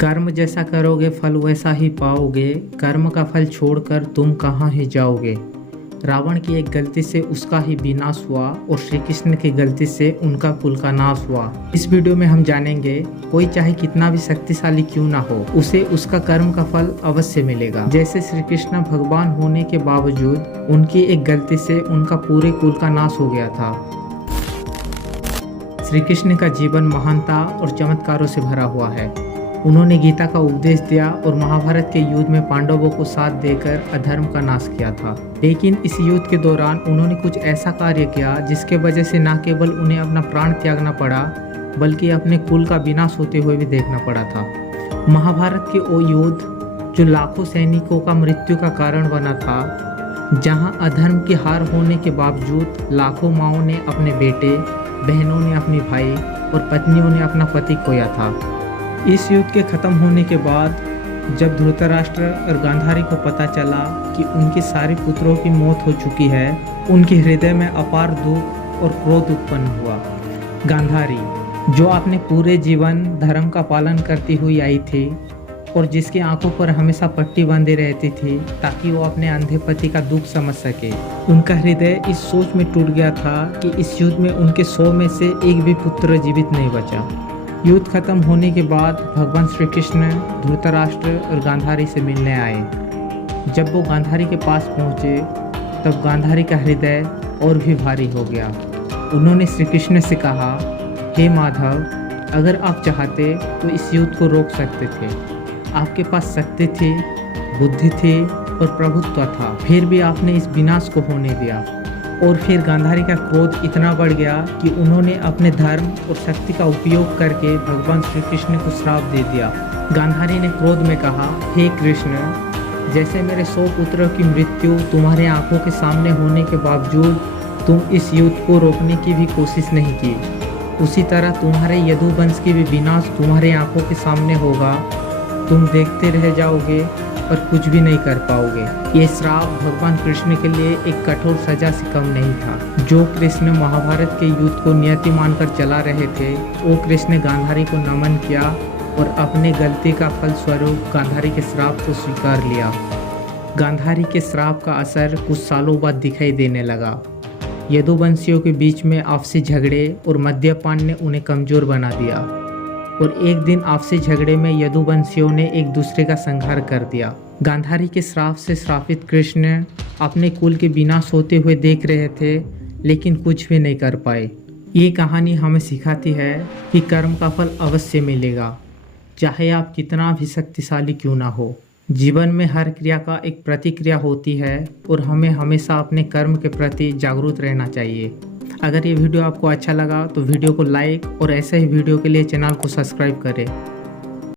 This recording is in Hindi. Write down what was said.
कर्म जैसा करोगे फल वैसा ही पाओगे, कर्म का फल छोड़कर तुम कहाँ ही जाओगे। रावण की एक गलती से उसका ही विनाश हुआ और श्री कृष्ण की गलती से उनका कुल का नाश हुआ। इस वीडियो में हम जानेंगे कोई चाहे कितना भी शक्तिशाली क्यों ना हो, उसे उसका कर्म का फल अवश्य मिलेगा। जैसे श्री कृष्ण भगवान होने के बावजूद उनकी एक गलती से उनका पूरे कुल का नाश हो गया था। श्री कृष्ण का जीवन महानता और चमत्कारों से भरा हुआ है। उन्होंने गीता का उपदेश दिया और महाभारत के युद्ध में पांडवों को साथ देकर अधर्म का नाश किया था। लेकिन इस युद्ध के दौरान उन्होंने कुछ ऐसा कार्य किया जिसके वजह से न केवल उन्हें अपना प्राण त्यागना पड़ा, बल्कि अपने कुल का विनाश होते हुए भी देखना पड़ा था। महाभारत के वो युद्ध जो लाखों सैनिकों का मृत्यु का कारण बना था, जहां अधर्म की हार होने के बावजूद लाखों माँओं ने अपने बेटे, बहनों ने अपने भाई और पत्नियों ने अपना पति खोया था। इस युद्ध के खत्म होने के बाद जब धृतराष्ट्र और गांधारी को पता चला कि उनके सारे पुत्रों की मौत हो चुकी है, उनके हृदय में अपार दुख और क्रोध उत्पन्न हुआ। गांधारी, जो अपने पूरे जीवन धर्म का पालन करती हुई आई थी और जिसकी आंखों पर हमेशा पट्टी बांधे रहती थी ताकि वो अपने अंधे पति का दुख समझ सके, उनका हृदय इस सोच में टूट गया था कि इस युद्ध में उनके 100 में से एक भी पुत्र जीवित नहीं बचा। युद्ध खत्म होने के बाद भगवान श्री कृष्ण धृतराष्ट्र और गांधारी से मिलने आए। जब वो गांधारी के पास पहुँचे तब गांधारी का हृदय और भी भारी हो गया। उन्होंने श्री कृष्ण से कहा, हे माधव, अगर आप चाहते तो इस युद्ध को रोक सकते थे। आपके पास शक्ति थी, बुद्धि थी और प्रभुत्व था, फिर भी आपने इस विनाश को होने दिया। और फिर गांधारी का क्रोध इतना बढ़ गया कि उन्होंने अपने धर्म और शक्ति का उपयोग करके भगवान श्री कृष्ण को श्राप दे दिया। गांधारी ने क्रोध में कहा, हे कृष्ण, जैसे मेरे 100 पुत्रों की मृत्यु तुम्हारे आंखों के सामने होने के बावजूद तुम इस युद्ध को रोकने की भी कोशिश नहीं की, उसी तरह तुम्हारे यदुवंश की भी विनाश तुम्हारे आंखों के सामने होगा। तुम देखते रह जाओगे और कुछ भी नहीं कर पाओगे। ये श्राप भगवान कृष्ण के लिए एक कठोर सजा से कम नहीं था। जो कृष्ण महाभारत के युद्ध को नियति मानकर चला रहे थे, वो कृष्ण गांधारी को नमन किया और अपने गलती का फल स्वरूप गांधारी के श्राप को स्वीकार लिया। गांधारी के श्राप का असर कुछ सालों बाद दिखाई देने लगा। यदुवंशियों के बीच में आपसी झगड़े और मद्यपान ने उन्हें कमजोर बना दिया और एक दिन आपसी झगड़े में यदुवंशियों ने एक दूसरे का संहार कर दिया। गांधारी के श्राप से श्रापित कृष्ण अपने कुल के विनाश होते हुए देख रहे थे, लेकिन कुछ भी नहीं कर पाए। ये कहानी हमें सिखाती है कि कर्म का फल अवश्य मिलेगा, चाहे आप कितना भी शक्तिशाली क्यों ना हो। जीवन में हर क्रिया का एक प्रतिक्रिया होती है और हमें हमेशा अपने कर्म के प्रति जागरूक रहना चाहिए। अगर ये वीडियो आपको अच्छा लगा तो वीडियो को लाइक और ऐसे ही वीडियो के लिए चैनल को सब्सक्राइब करें।